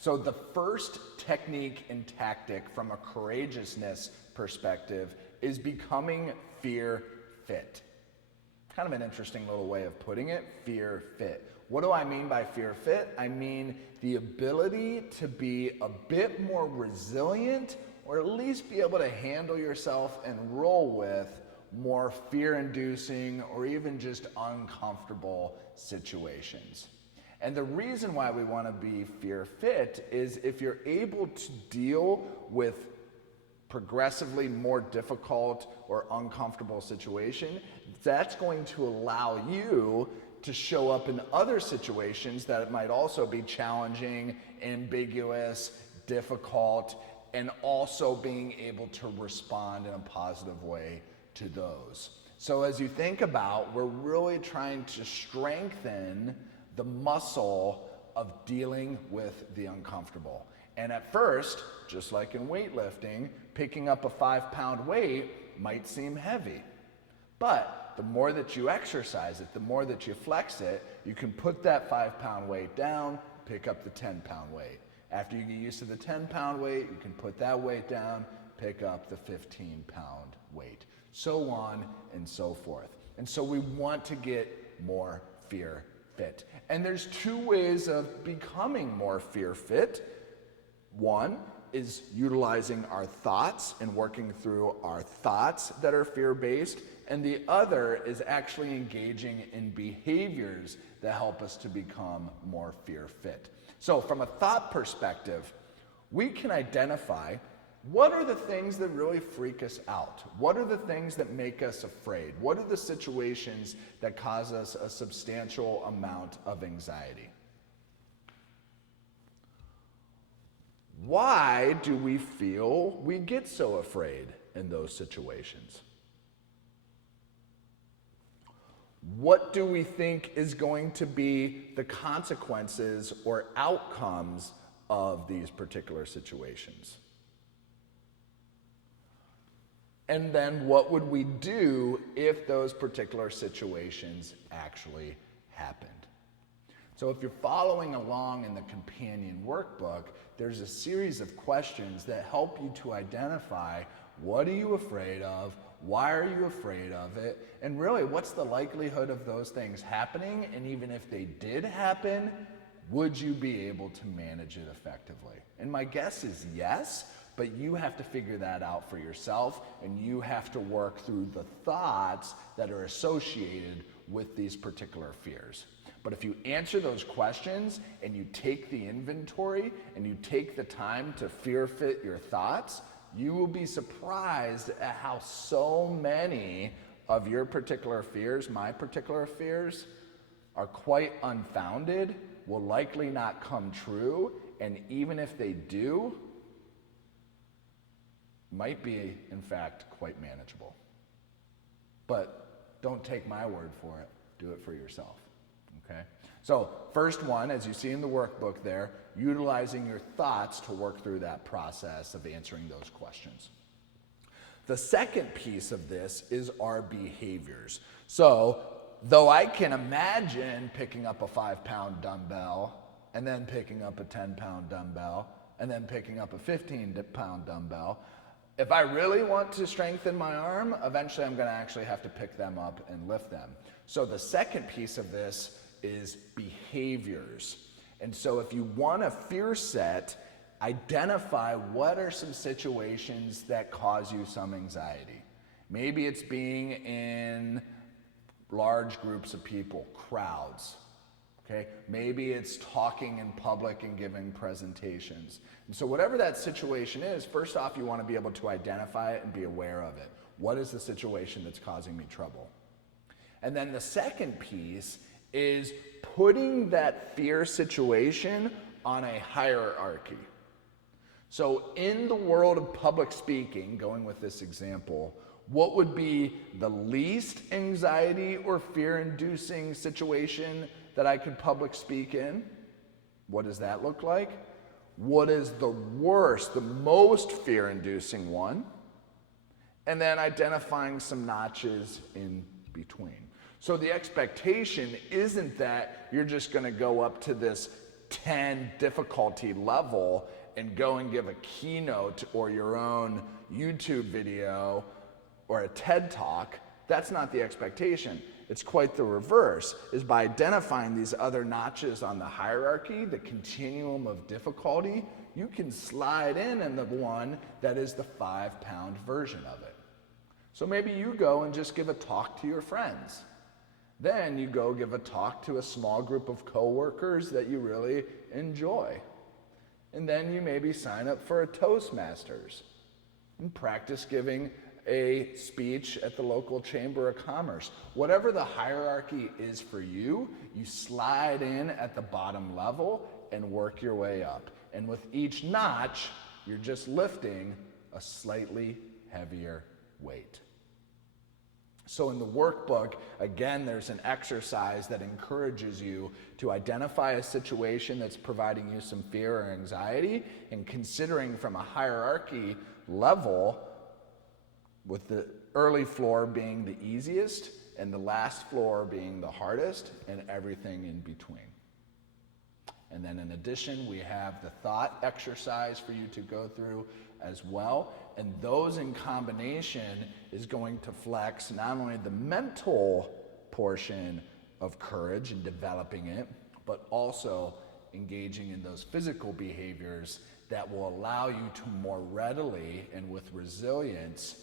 So the first technique and tactic from a courageousness perspective is becoming fear fit. Kind of an interesting little way of putting it, fear fit. What do I mean by fear fit? I mean the ability to be a bit more resilient, or at least be able to handle yourself and roll with more fear-inducing or even just uncomfortable situations. And the reason why we want to be fear fit is if you're able to deal with progressively more difficult or uncomfortable situation, that's going to allow you to show up in other situations that it might also be challenging, ambiguous, difficult, and also being able to respond in a positive way to those. So as you think about, we're really trying to strengthen the muscle of dealing with the uncomfortable. And at first, just like in weightlifting, picking up a 5-pound weight might seem heavy. But the more that you exercise it, the more that you flex it, you can put that 5-pound weight down, pick up the 10-pound weight. After you get used to the 10-pound weight, you can put that weight down, pick up the 15-pound weight, so on and so forth. And so we want to get more fear fit. And there's two ways of becoming more fear fit. One is utilizing our thoughts and working through our thoughts that are fear-based, and the other is actually engaging in behaviors that help us to become more fear-fit. So from a thought perspective, we can identify what are the things that really freak us out? What are the things that make us afraid? What are the situations that cause us a substantial amount of anxiety? Why do we feel we get so afraid in those situations? What do we think is going to be the consequences or outcomes of these particular situations? And then what would we do if those particular situations actually happened? So if you're following along in the Companion Workbook, there's a series of questions that help you to identify what are you afraid of, why are you afraid of it, and really what's the likelihood of those things happening, and even if they did happen, would you be able to manage it effectively? And my guess is yes, but you have to figure that out for yourself, and you have to work through the thoughts that are associated with these particular fears. But if you answer those questions and you take the inventory and you take the time to fear fit your thoughts, you will be surprised at how so many of your particular fears, my particular fears, are quite unfounded, will likely not come true, and even if they do, might be, in fact, quite manageable. But don't take my word for it. Do it for yourself. Okay? So, first one, as you see in the workbook there, utilizing your thoughts to work through that process of answering those questions. The second piece of this is our behaviors. So, though I can imagine picking up a 5-pound dumbbell, and then picking up a 10-pound dumbbell, and then picking up a 15-pound dumbbell, if I really want to strengthen my arm, eventually I'm going to actually have to pick them up and lift them. So the second piece of this is behaviors. And so if you want a fear set, identify what are some situations that cause you some anxiety. Maybe it's being in large groups of people, crowds. Okay? Maybe it's talking in public and giving presentations. And so whatever that situation is, first off, you want to be able to identify it and be aware of it. What is the situation that's causing me trouble? And then the second piece is putting that fear situation on a hierarchy. So in the world of public speaking, going with this example, what would be the least anxiety or fear-inducing situation that I could public speak in? What does that look like? What is the worst, the most fear-inducing one? And then identifying some notches in between. So the expectation isn't that you're just going to go up to this 10 difficulty level and go and give a keynote or your own YouTube video or a TED Talk. That's not the expectation. It's quite the reverse, is by identifying these other notches on the hierarchy, the continuum of difficulty, you can slide in the one that is the 5-pound version of it. So maybe you go and just give a talk to your friends. Then you go give a talk to a small group of coworkers that you really enjoy. And then you maybe sign up for a Toastmasters and practice giving a speech at the local Chamber of Commerce. Whatever the hierarchy is for you, you slide in at the bottom level and work your way up. And with each notch, you're just lifting a slightly heavier weight. So in the workbook, again, there's an exercise that encourages you to identify a situation that's providing you some fear or anxiety, and considering from a hierarchy level, with the early floor being the easiest and the last floor being the hardest, and everything in between. And then in addition, we have the thought exercise for you to go through as well. And those in combination is going to flex not only the mental portion of courage and developing it, but also engaging in those physical behaviors that will allow you to more readily and with resilience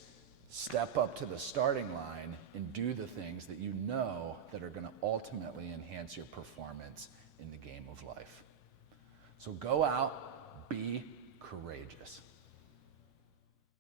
step up to the starting line and do the things that you know that are going to ultimately enhance your performance in the game of life. So go out, be courageous.